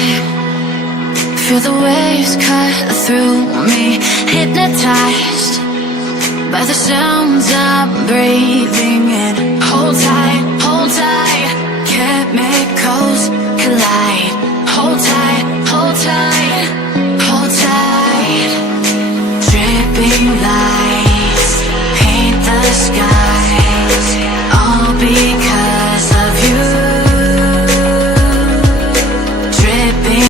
vibe. Feel the waves cut through me, hypnotized by the sounds I'm breathing in.